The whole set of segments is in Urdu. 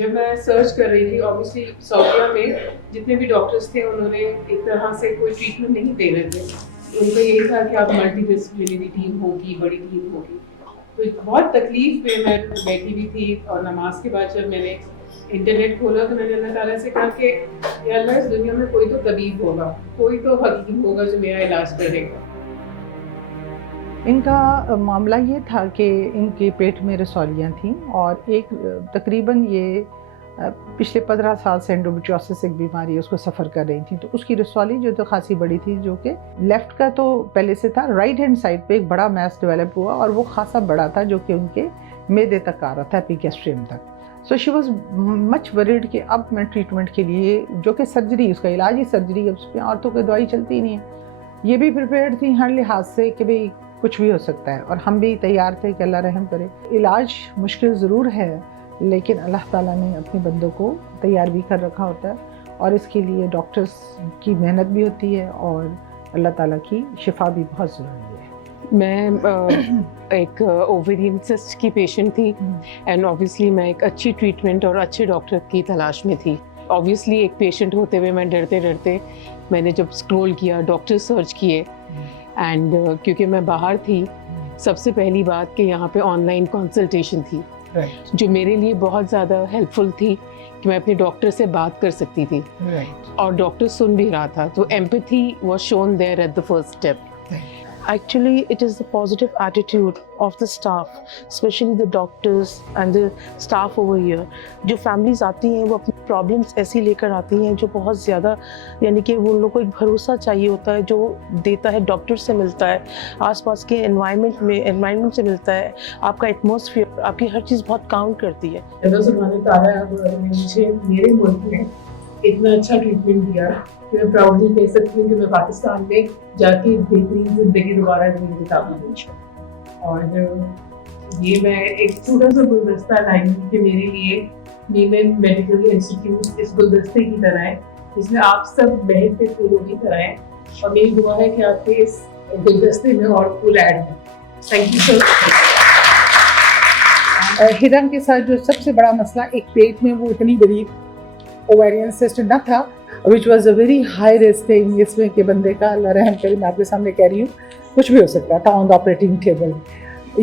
جب میں سرچ کر رہی تھی اوبیسلی سعودیہ میں جتنے بھی ڈاکٹرس تھے انہوں نے ایک طرح سے کوئی ٹریٹمنٹ نہیں دے رہے تھے. ان کا یہی تھا کہ آپ ملٹی ڈسپلنری ٹیم ہوگی, بڑی ٹیم ہوگی. تو بہت تکلیف میں بیٹھی ہوئی تھی, اور نماز کے بعد جب میں نے انٹرنیٹ کھولا تو میں نے اللہ تعالیٰ سے کہا کہ یا اللہ اس دنیا میں کوئی تو طبیب ہوگا, کوئی تو حکیم ہوگا جو میرا علاج کرے گا. ان کا معاملہ یہ تھا کہ ان کے پیٹ میں رسولیاں تھیں, اور ایک تقریباً یہ پچھلے 15 سال سے انڈومیٹریوسس ایک بیماری ہے اس کو سفر کر رہی تھیں. تو اس کی رسوالی جو تو خاصی بڑی تھی, جو کہ لیفٹ کا تو پہلے سے تھا, رائٹ ہینڈ سائڈ پہ ایک بڑا میس ڈیولپ ہوا, اور وہ خاصا بڑا تھا جو کہ ان کے میدے تک آ رہا تھا, ایپیگیسٹریم تک. سو شی واز مچ ورڈ کہ اب میں ٹریٹمنٹ کے لیے, جو کہ سرجری, اس کا علاج ہی سرجری ہے, اس پہ اور تو کوئی دوائی چلتی ہی نہیں ہے. یہ بھی پریپیئرڈ تھی ہر لحاظ سے کہ بھئی کچھ بھی ہو سکتا ہے, اور ہم بھی تیار تھے کہ اللہ رحم کرے. علاج مشکل ضرور ہے, لیکن اللہ تعالیٰ نے اپنے بندوں کو تیار بھی کر رکھا ہوتا ہے, اور اس کے لیے ڈاکٹرز کی محنت بھی ہوتی ہے, اور اللہ تعالیٰ کی شفا بھی بہت ضروری ہے. میں ایک اوورین سسٹ کی پیشنٹ تھی, اینڈ اوبیسلی میں ایک اچھی ٹریٹمنٹ اور اچھے ڈاکٹر کی تلاش میں تھی. اوبیسلی ایک پیشنٹ ہوتے ہوئے میں ڈرتے میں نے جب اسکرول کیا, ڈاکٹر سرچ کیے, اینڈ کیونکہ میں باہر تھی, سب سے پہلی بات کہ یہاں پہ آن لائن کنسلٹیشن تھی, جو میرے لیے بہت زیادہ ہیلپ فل تھی کہ میں اپنے ڈاکٹر سے بات کر سکتی تھی, اور ڈاکٹر سن بھی رہا تھا. تو empathy was shown there at the first step. Actually, it is the positive attitude of the staff, especially the doctors and the staff over here. جو families آتی ہیں وہ اپنی problems ایسی لے کر آتی ہیں جو بہت زیادہ, یعنی کہ وہ لوگوں کو ایک بھروسہ چاہیے ہوتا ہے جو دیتا ہے ڈاکٹر سے ملتا ہے, آس پاس کے انوائرمنٹ سے ملتا ہے, آپ کا ایٹماسفیئر, آپ کی ہر چیز بہت کاؤنٹ کرتی ہے. اللہ سبحانہ تعالیٰ نے مجھے میرے ملک میں اتنا اچھا ٹریٹمنٹ دیا کہ میں پراؤڈلی کہہ سکتی ہوں کہ میں پاکستان میں جا کے بہترین زندگی دوبارہ جینے کی قابل ہوں. اور یہ میں ایک چھوٹا سا گلدستہ لائی ہوں کہ میرے لیے نیمن میڈیکل انسٹیٹیوٹ اس گلدستے کی طرح ہے, جس میں آپ سب بہتے پھولوں کی طرح ہیں, اور میری دعا ہے کہ آپ کے اس گلدستے میں اور پھول ایڈ ہیں. تھینک یو سو مچ. ہرن کے ساتھ جو سب سے بڑا مسئلہ, ایک پیٹ میں وہ اتنی بڑی اوویرین سسٹ نہ تھا, which was a very high risk thing, جس میں کہ بندے کا اللہ رحم کرے, میں آپ کے سامنے کہہ رہی ہوں, کچھ بھی ہو سکتا تھا آن دا آپریٹنگ ٹیبل.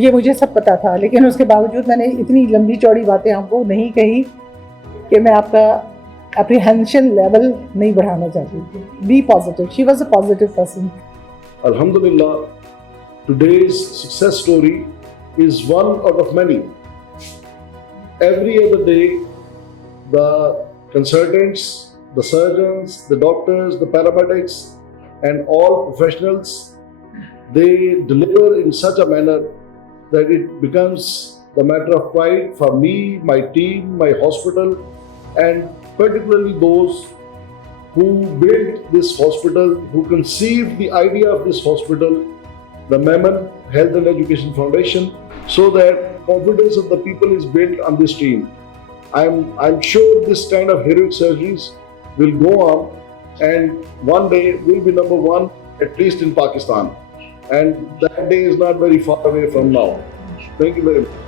یہ مجھے سب پتا تھا, لیکن اس کے باوجود میں نے اتنی لمبی چوڑی باتیں آپ کو نہیں کہی کہ میں آپ کا اپریہینشن لیول نہیں بڑھانا چاہتی تھی. Be positive. She was a positive person. Alhamdulillah, today's success story is one out of many. Every other day, the consultants, the surgeons, the doctors, the paramedics, and all professionals, they deliver in such a manner that it becomes the matter of pride for me, my team, my hospital, and particularly those who built this hospital, who conceived the idea of this hospital, the Memon Health and Education Foundation, so that confidence of the people is built on this team. I'm sure this kind of heroic surgeries will go on, and one day will be number one, at least in Pakistan. And that day is not very far away from now. Thank you very much.